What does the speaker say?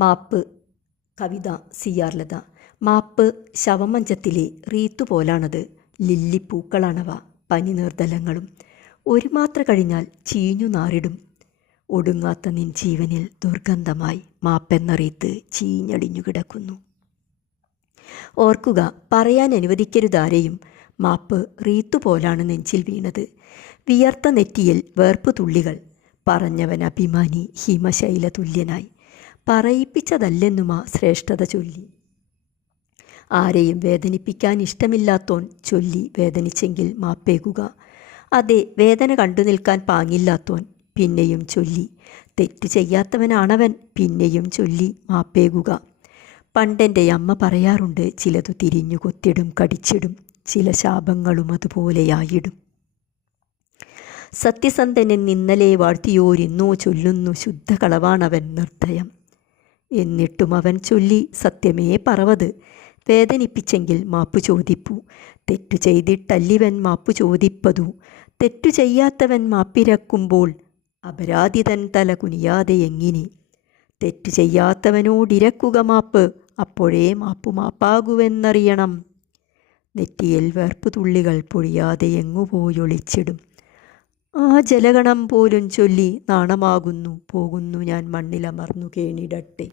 മാപ്പ്. കവിത CR Latha. മാപ്പ് ശവമഞ്ചത്തിലെ റീത്തുപോലാണത്. ലില്ലിപ്പൂക്കളാണവ, പനിനീർദലങ്ങളും. ഒരു മാത്ര കഴിഞ്ഞാൽ ചീഞ്ഞു നാറിടും. ഒടുങ്ങാത്ത നിൻ ജീവനിൽ ദുർഗന്ധമായി മാപ്പെന്ന റീത്ത് ചീഞ്ഞടിഞ്ഞു കിടക്കുന്നു. ഓർക്കുക, പറയാൻ അനുവദിക്കരുതാരെയും. മാപ്പ് റീത്തുപോലാണ് നെഞ്ചിൽ വീണത്. വിയർത്ത നെറ്റിയിൽ വേർപ്പു തുള്ളികൾ. പറഞ്ഞവൻ അഭിമാനി ഹിമശൈല തുല്യനായി. പറയിപ്പിച്ചതല്ലെന്നുമാ ശ്രേഷ്ഠത ചൊല്ലി. ആരെയും വേദനിപ്പിക്കാൻ ഇഷ്ടമില്ലാത്തോൻ ചൊല്ലി വേദനിച്ചെങ്കിൽ മാപ്പേകുക. അതെ, വേദന കണ്ടു നിൽക്കാൻ പാങ്ങില്ലാത്തോൻ പിന്നെയും ചൊല്ലി. തെറ്റു ചെയ്യാത്തവനാണവൻ പിന്നെയും ചൊല്ലി മാപ്പേകുക. പണ്ടെൻ്റെ അമ്മ പറയാറുണ്ട്, ചിലതു തിരിഞ്ഞു കൊത്തിടും കടിച്ചിടും, ചില ശാപങ്ങളും അതുപോലെയായിടും. സത്യസന്ധനെന്നിന്നലെ വാഴ്ത്തിയോരിന്നോ ചൊല്ലുന്നു, ശുദ്ധ കളവാണവൻ നിർദ്ദയം. എന്നിട്ടും അവൻ ചൊല്ലി, സത്യമേ പറവത്, വേദനിപ്പിച്ചെങ്കിൽ മാപ്പു ചോദിപ്പു. തെറ്റു ചെയ്തിട്ടല്ലിവൻ മാപ്പു ചോദിപ്പതു. തെറ്റു ചെയ്യാത്തവൻ മാപ്പിരക്കുമ്പോൾ അപരാധിതൻ തല കുനിയാതെ എങ്ങിനി. തെറ്റു ചെയ്യാത്തവനോടിരക്കുക മാപ്പ്, അപ്പോഴേ മാപ്പു മാപ്പാകുവെന്നറിയണം. നെറ്റിയിൽ വേർപ്പു തുള്ളികൾ പൊഴിയാതെ എങ്ങുപോയൊളിച്ചിടും. ആ ജലഗണം പോലും ചൊല്ലി നാണമാകുന്നു പോകുന്നു ഞാൻ മണ്ണിലമർന്നു കേണിടട്ടെ.